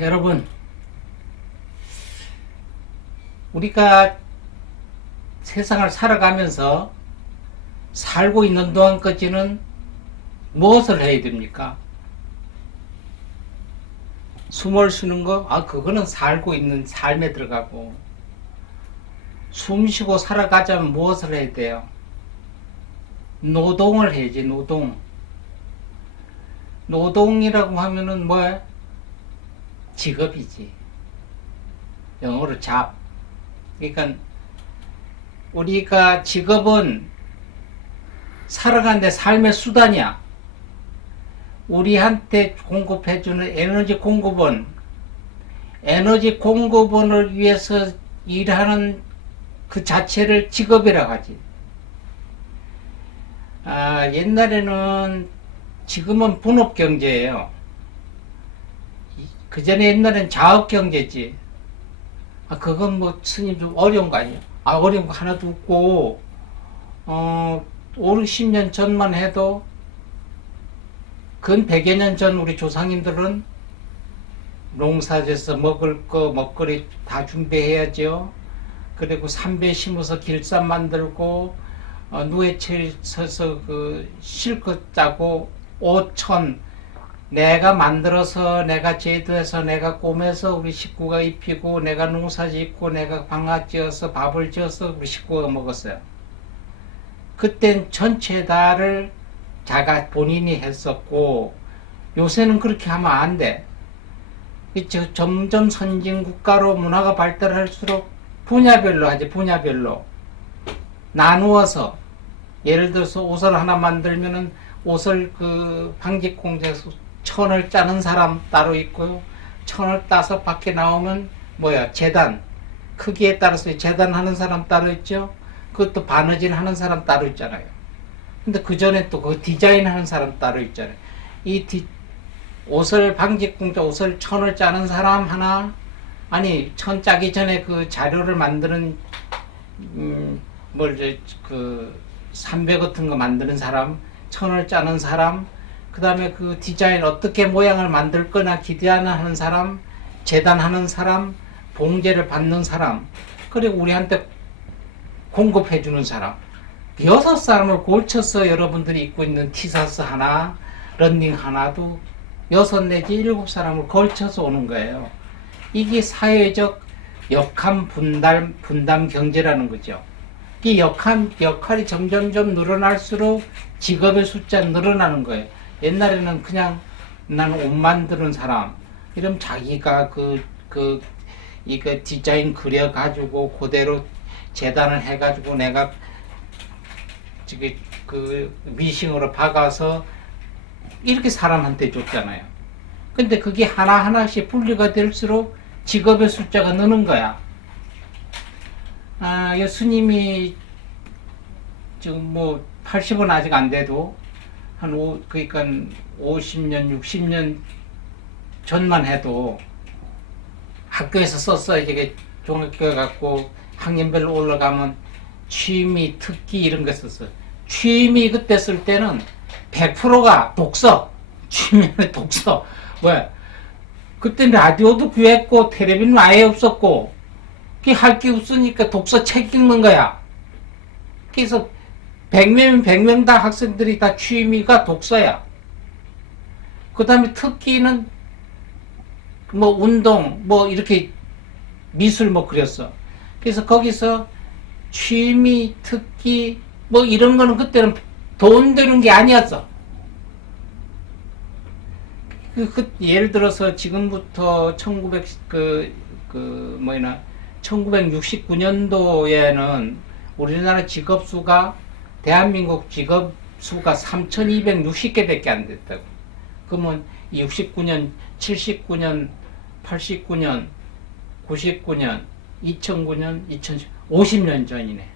여러분, 우리가 세상을 살아가면서 살고 있는 동안까지는 무엇을 해야 됩니까? 숨을 쉬는 거? 그거는 살고 있는 삶에 들어가고, 숨 쉬고 살아가자면 무엇을 해야 돼요? 노동을 해야지, 노동. 노동이라고 하면은 뭐야? 직업이지. 영어로 잡. 그러니까 우리가 직업은 살아가는데 삶의 수단이야. 우리한테 공급해주는 에너지 공급원을 위해서 일하는 그 자체를 직업이라고 하지. 옛날에는, 지금은 분업경제예요. 그 전에 옛날엔 자업경제지. 그건 뭐 스님 좀 어려운 거 아니에요? 어려운 거 하나도 없고, 5, 60년 전만 해도, 근 100여 년 전 우리 조상님들은 농사져서 먹을 거, 먹거리 다 준비해야죠. 그리고 삼배 심어서 길쌈 만들고, 누에철 서서 실컷 짜고, 오천, 내가 만들어서, 내가 제도해서, 내가 꼬매서 우리 식구가 입히고, 내가 농사 짓고, 내가 방아 찧어서 밥을 지어서 우리 식구가 먹었어요. 그땐 전체 다를 자가 본인이 했었고, 요새는 그렇게 하면 안 돼. 점점 선진국가로 문화가 발달할수록 분야별로 하지, 분야별로. 나누어서, 예를 들어서 옷을 하나 만들면은 옷을 방직공제에서 천을 짜는 사람 따로 있고요. 천을 따서 밖에 나오면 재단. 크기에 따라서 재단 하는 사람 따로 있죠. 그것도 바느질 하는 사람 따로 있잖아요. 근데 그 전에 또 디자인 하는 사람 따로 있잖아요. 옷을 방직공제, 옷을 천을 짜는 사람 하나, 천 짜기 전에 그 자료를 만드는, 삼배 같은 거 만드는 사람, 천을 짜는 사람, 그 다음에 그 디자인 어떻게 모양을 만들 거나 기대하는 사람, 재단하는 사람, 봉제를 받는 사람, 그리고 우리한테 공급해주는 사람. 6사람을 걸쳐서 여러분들이 입고 있는 티셔츠 하나, 런닝 하나도 6 내지 7사람을 걸쳐서 오는 거예요. 이게 사회적 역할 분담 경제라는 거죠. 이 역할이 점점점 늘어날수록 직업의 숫자는 늘어나는 거예요. 옛날에는 그냥 나는 옷 만드는 사람, 이러면 자기가 이거 디자인 그려가지고 그대로 재단을 해가지고 내가 미싱으로 박아서 이렇게 사람한테 줬잖아요. 근데 그게 하나하나씩 분리가 될수록 직업의 숫자가 느는 거야. 스님이 지금 80은 아직 안 돼도 그러니까 50년, 60년 전만 해도 학교에서 썼어요. 이게 종합교회 갖고 학년별로 올라가면 취미, 특기 이런 거 썼어요. 취미 그때 쓸 때는 100%가 독서. 취미는 독서. 왜? 그때 라디오도 구했고 텔레비는 아예 없었고 할 게 없으니까 독서 책 읽는 거야. 그래서 100명이면 100명 다 학생들이 다 취미가 독서야. 그 다음에 특기는 운동, 이렇게 미술 그렸어. 그래서 거기서 취미, 특기, 이런 거는 그때는 돈 되는 게 아니었어. 예를 들어서 지금부터 1969년도에는 우리나라 직업수가, 대한민국 직업수가 3,260개밖에 안 됐다고. 그러면 69년, 79년, 89년, 99년, 2009년, 2010, 50년 전이네.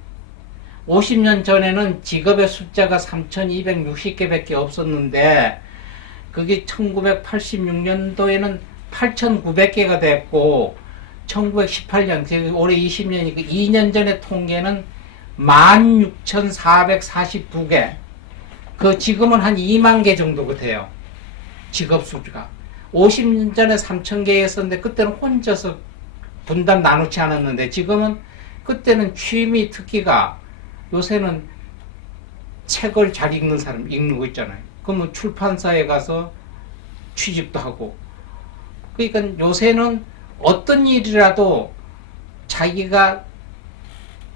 50년 전에는 직업의 숫자가 3,260개밖에 없었는데 그게 1986년도에는 8,900개가 됐고 1918년, 올해 20년이니까 2년 전의 통계는 16,442개. 지금은 한 2만 개 정도 같아요. 직업 수가. 50년 전에 3,000개였었는데 그때는 혼자서 분담 나누지 않았는데 지금은 그때는 취미 특기가 요새는 책을 잘 읽는 사람 읽는 거 있잖아요. 그러면 출판사에 가서 취직도 하고 그러니까 요새는 어떤 일이라도 자기가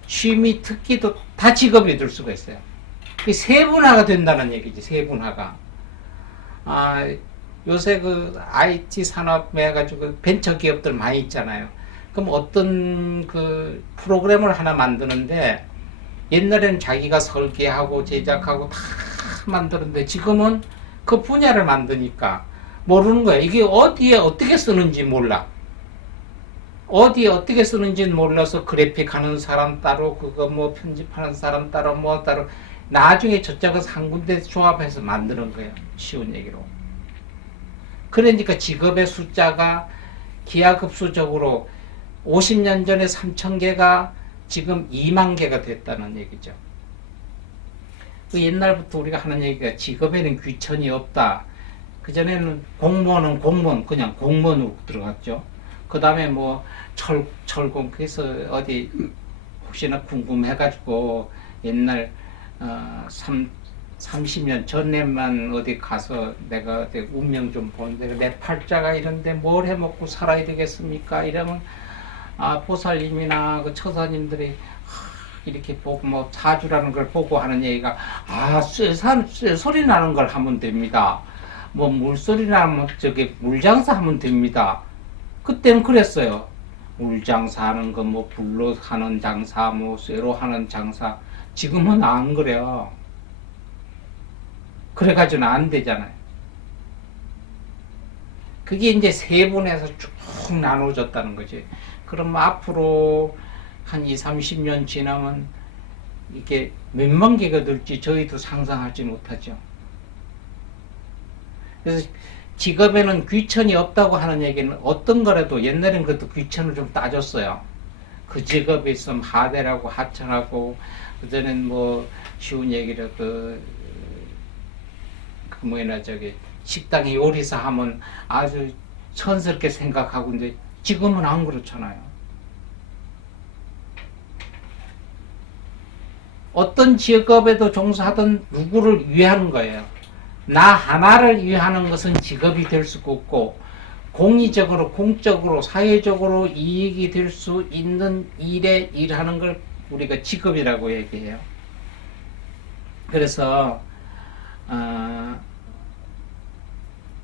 취미 특기도 다 직업이 될 수가 있어요. 세분화가 된다는 얘기지. 세분화가. 요새 그 IT 산업에 해가지고 벤처 기업들 많이 있잖아요. 그럼 어떤 그 프로그램을 하나 만드는데 옛날에는 자기가 설계하고 제작하고 다 만드는데 지금은 그 분야를 만드니까 모르는 거야. 이게 어디에 어떻게 쓰는지 몰라. 어디에 어떻게 쓰는지는 몰라서 그래픽 하는 사람 따로 그거 뭐 편집하는 사람 따로 뭐 따로 나중에 저쪽에서 한 군데 조합해서 만드는 거예요. 쉬운 얘기로. 그러니까 직업의 숫자가 기하급수적으로 50년 전에 3,000개가 지금 2만 개가 됐다는 얘기죠. 그 옛날부터 우리가 하는 얘기가 직업에는 귀천이 없다. 그전에는 공무원은 공무원, 그냥 공무원으로 들어갔죠. 그 다음에 뭐 철공, 그래서 어디 혹시나 궁금해가지고 옛날 30년 전에만 어디 가서 내가 어디 운명 좀 보는데 내 팔자가 이런데 뭘 해먹고 살아야 되겠습니까? 이러면 보살님이나 그 처사님들이 이렇게 보고 뭐 사주라는 걸 보고 하는 얘기가 쇠소리 나는 걸 하면 됩니다. 뭐 물소리 나면 저기 물장사 하면 됩니다. 그때는 그랬어요. 물장사 하는 거 뭐 불로 하는 장사 뭐 쇠로 하는 장사. 지금은 안 그래요. 그래가지고는 안 되잖아요. 그게 이제 세분해서 쭉 나눠졌다는 거지. 그럼 앞으로 한 20, 30년 지나면 이게 몇만 개가 될지 저희도 상상하지 못하죠. 그래서 직업에는 귀천이 없다고 하는 얘기는 어떤 거라도 옛날엔 그것도 귀천을 좀 따졌어요. 그 직업이 있으면 하대라고 하천하고 그전엔 뭐 쉬운 얘기로 그 뭐냐 저기 식당에 요리사 하면 아주 천스럽게 생각하고 근데 지금은 안 그렇잖아요. 어떤 직업에도 종사하던 누구를 위하는 거예요. 나 하나를 위하는 것은 직업이 될 수가 없고 공의적으로 공적으로 사회적으로 이익이 될 수 있는 일에 일하는 걸 우리가 직업이라고 얘기해요. 그래서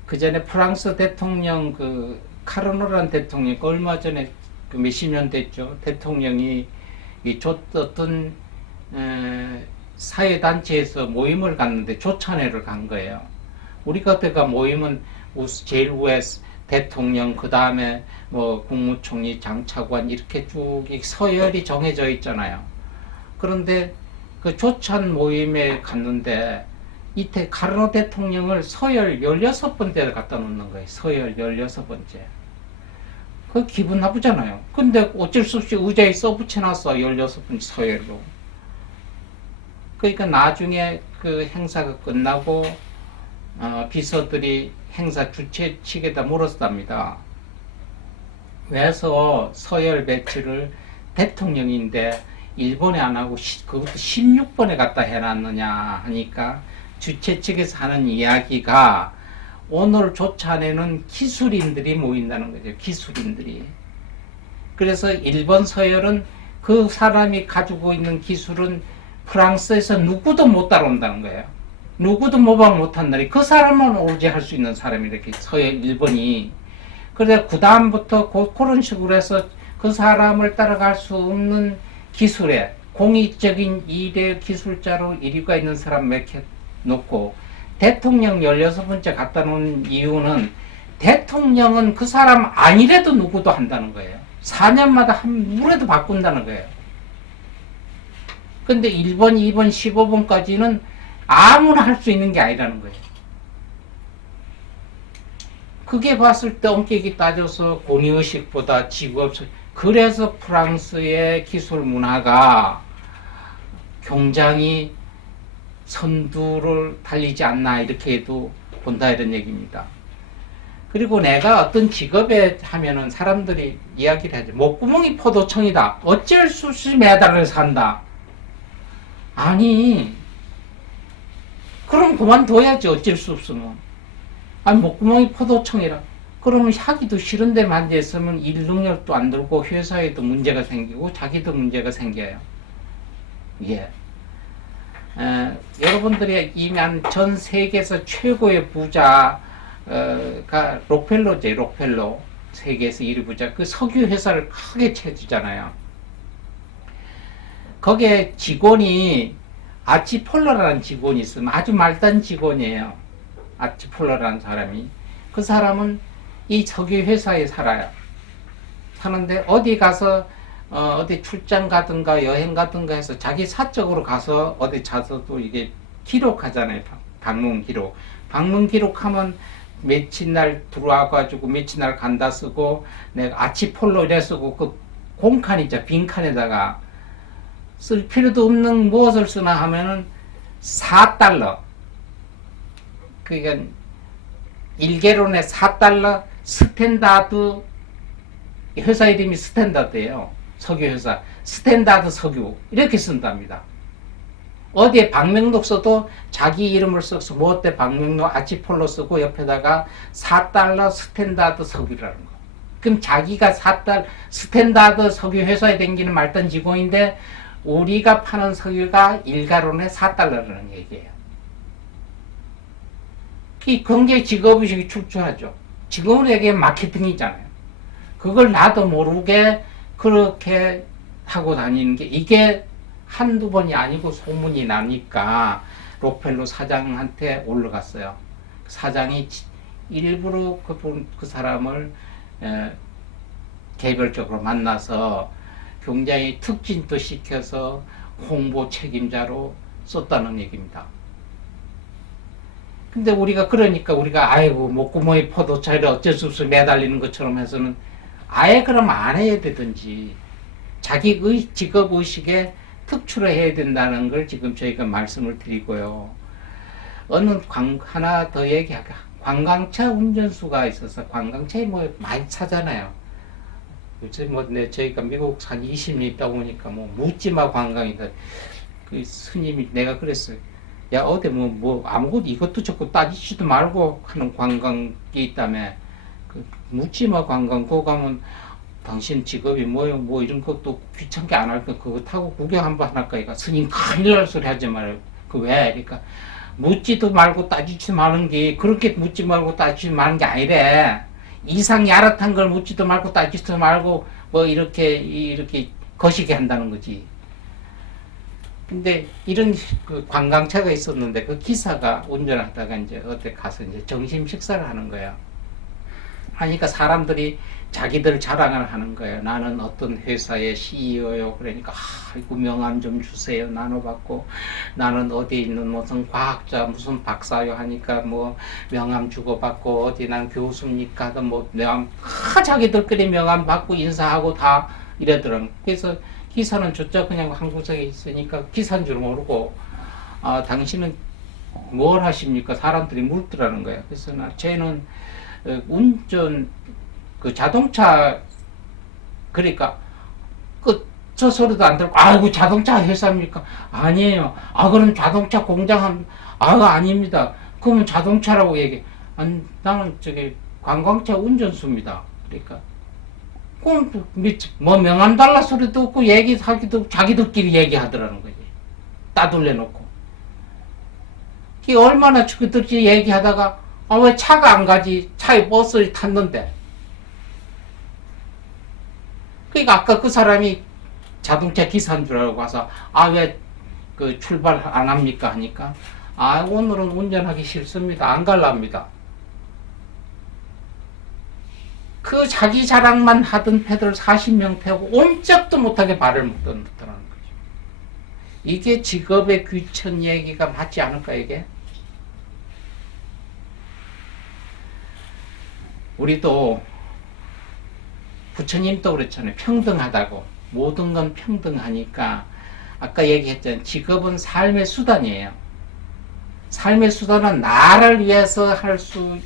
그 전에 프랑스 대통령 그 카르노란 대통령 얼마 전에 그 몇십 년 됐죠. 대통령이 어떤 사회단체에서 모임을 갔는데 조찬회를 간 거예요. 우리 그때가 모임은 제일 위에 대통령, 그 다음에 뭐 국무총리, 장차관 이렇게 쭉 서열이 정해져 있잖아요. 그런데 그 조찬 모임에 갔는데 이때 카르노 대통령을 서열 16번째를 갖다 놓는 거예요. 서열 16번째. 그 기분 나쁘잖아요. 근데 어쩔 수 없이 의자에 써붙여놨어. 16번째 서열로. 그러니까 나중에 그 행사가 끝나고 비서들이 행사 주최 측에다 물었답니다. 왜서 서열 배치를 대통령인데 일본에 안 하고 그것도 16번에 갖다 해놨느냐 하니까 주최 측에서 하는 이야기가 오늘 조찬에는 기술인들이 모인다는 거죠. 기술인들이. 그래서 일본 서열은 그 사람이 가지고 있는 기술은 프랑스에서 누구도 못 따라온다는 거예요. 누구도 모방 못한다니 그 사람만 오로지 할 수 있는 사람이 이렇게 서열 일본이. 그래서 그 다음부터 그런 식으로 해서 그 사람을 따라갈 수 없는 기술에 공익적인 일의 기술자로 1위가 있는 사람 몇 개 놓고 대통령 16번째 갖다 놓은 이유는 대통령은 그 사람 아니래도 누구도 한다는 거예요. 4년마다 한 물에도 바꾼다는 거예요. 근데 1번, 2번, 15번까지는 아무나 할 수 있는 게 아니라는 거예요. 그게 봤을 때 엄격히 따져서 권위의식보다 지구업소 그래서 프랑스의 기술 문화가 굉장히 선두를 달리지 않나 이렇게 해도 본다 이런 얘기입니다. 그리고 내가 어떤 직업에 하면은 사람들이 이야기를 하죠. 목구멍이 포도청이다. 어쩔 수 없이 매달려 산다. 아니, 그럼 그만둬야지. 어쩔 수 없으면. 아니, 목구멍이 포도청이라. 그러면 하기도 싫은데 만졌으면 일 능력도 안 들고 회사에도 문제가 생기고 자기도 문제가 생겨요. 예. 여러분들이 이면 전 세계에서 최고의 부자가 록펠러죠. 록펠러. 세계에서 1위 부자. 그 석유 회사를 크게 채주잖아요. 거기에 직원이 아치폴러라는 직원이 있으면 아주 말단 직원이에요. 아치폴러라는 사람이. 그 사람은 이 석유 회사에 살아요. 사는데 어디 가서 어디 출장 가든가 여행 가든가 해서 자기 사적으로 가서 어디 자서도 이게 기록하잖아요. 방문 기록. 방문 기록하면 며칠 날 들어와가지고 며칠 날 간다 쓰고 내가 아치폴로 이래 쓰고 그 공칸이죠. 빈칸에다가 쓸 필요도 없는 무엇을 쓰나 하면은 4달러. 그러니까 1개론에 4달러 스탠다드 회사 이름이 스탠다드예요. 석유 회사. 스탠다드 석유. 이렇게 쓴답니다. 어디에 박명록 써도 자기 이름을 써서 뭐 어때 박명록 아치폴로 쓰고 옆에다가 4달러 스탠다드 석유라는 거. 그럼 자기가 4달러 스탠다드 석유 회사에 댕기는 말단 직원인데 우리가 파는 석유가 1가론에 4달러라는 얘기예요. 이 경제 직업의식이 출중하죠. 직업에게 마케팅이잖아요. 그걸 나도 모르게 그렇게 하고 다니는 게 이게 한두 번이 아니고 소문이 나니까 록펠러 사장한테 올라갔어요. 사장이 일부러 그 사람을 개별적으로 만나서 굉장히 특진도 시켜서 홍보 책임자로 썼다는 얘기입니다. 근데 우리가 그러니까 우리가 아이고 목구멍에 포도차를 어쩔 수 없이 매달리는 것처럼 해서는 아예 그럼 안 해야 되든지 자기 직업의식에 특출을 해야 된다는 걸 지금 저희가 말씀을 드리고요. 하나 더 얘기할까? 관광차 운전수가 있어서 관광차에 뭐 많이 차잖아요. 요새 저희가 미국 한 20년 있다 보니까 묻지마 관광이다. 그 스님이 내가 그랬어요. 야, 어디 아무것도 이것도 저것도 따지지도 말고 하는 관광이 있다며. 묻지마 관광, 거 가면 당신 직업이 뭐요? 뭐 이런 것도 귀찮게 안 할 거, 그거 타고 구경 한번 할까? 이거 스님 큰일 날 소리 하지 말아요. 왜? 그러니까 묻지도 말고 따지지도 마는 게, 그렇게 묻지 말고 따지지 마는 게 아니래. 이상 야릇한 걸 묻지도 말고 따지지도 말고 이렇게 거시게 한다는 거지. 근데 이런 그 관광차가 있었는데 그 기사가 운전하다가 이제 어디 가서 이제 점심 식사를 하는 거예요. 하니까 사람들이 자기들 자랑을 하는 거예요. 나는 어떤 회사의 CEO요. 그러니까 아이고 명함 좀 주세요. 나눠받고 나는 어디 있는 무슨 과학자 무슨 박사요 하니까 뭐 명함 주고받고 어디 난 교수니까 뭐 명함 자기들끼리 명함 받고 인사하고 다 이러더라고요. 그래서 기사는 저쪽 그냥 한 구석에 있으니까 기사인 줄 모르고 당신은 뭘 하십니까? 사람들이 묻더라는 거예요. 그래서 쟤는 운전 그 자동차 그러니까 저 소리도 안 들고 아이고 자동차 회사입니까? 아니에요. 그럼 자동차 공장 아닙니다. 그러면 자동차라고 얘기해. 아니, 나는 관광차 운전수입니다. 그러니까 그럼 뭐 명함 달라 소리도 없고 얘기하기도 자기들끼리 얘기하더라는 거지. 따돌려 놓고. 이게 얼마나 그들끼리 얘기하다가 왜 차가 안 가지? 차에 버스를 탔는데. 그러니까 아까 그 사람이 자동차 기사인 줄 알고 와서 왜 그 출발 안 합니까? 하니까 오늘은 운전하기 싫습니다. 안 갈랍니다. 그 자기 자랑만 하던 패들 40명 태우고 옴짝도 못하게 발을 못 던더라는 거죠. 이게 직업의 귀천 얘기가 맞지 않을까 이게? 우리도 부처님도 그렇잖아요. 평등하다고. 모든 건 평등하니까 아까 얘기했잖아요. 직업은 삶의 수단이에요. 삶의 수단은 나를 위해서 할 수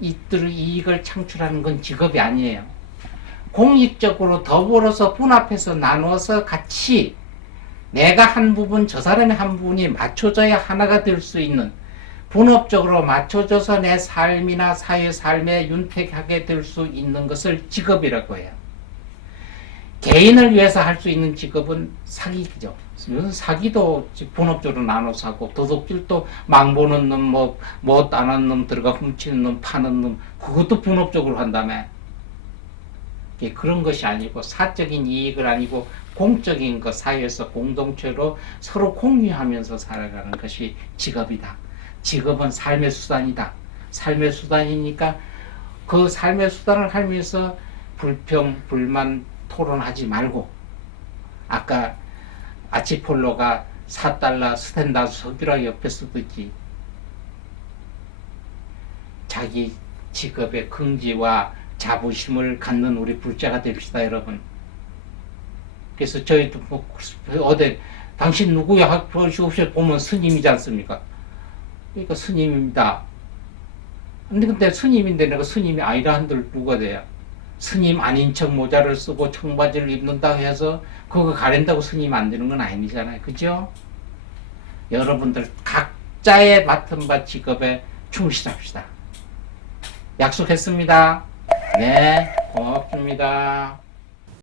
이들 이익을 창출하는 건 직업이 아니에요. 공익적으로 더불어서 분합해서 나누어서 같이 내가 한 부분, 저 사람의 한 부분이 맞춰져야 하나가 될 수 있는, 분업적으로 맞춰져서 내 삶이나 사회 삶에 윤택하게 될 수 있는 것을 직업이라고 해요. 개인을 위해서 할 수 있는 직업은 사기죠. 사기도 분업적으로 나눠서 하고, 도둑질도 망 보는 놈, 못 아는 놈, 들어가 훔치는 놈, 파는 놈, 그것도 분업적으로 한다며. 그런 것이 아니고 사적인 이익을 아니고 공적인 것, 사회에서 공동체로 서로 공유하면서 살아가는 것이 직업이다. 직업은 삶의 수단이다. 삶의 수단이니까 그 삶의 수단을 하면서 불평, 불만 토론하지 말고, 아까 아치폴로가 4달러 스탠다드 석유라 옆에 쓰듯이 자기 직업의 긍지와 자부심을 갖는 우리 불자가 됩시다, 여러분. 그래서 저희도 어디 당신 누구야 하시고 보면 스님이지 않습니까? 그러니까 스님입니다. 근데 스님인데 내가 스님이 아니라 한들 누가 돼요? 스님 아닌 척 모자를 쓰고 청바지를 입는다고 해서 그거 가린다고 스님 안 되는 건 아니잖아요. 그죠? 여러분들 각자의 맡은 바 직업에 충실합시다. 약속했습니다. 네, 고맙습니다.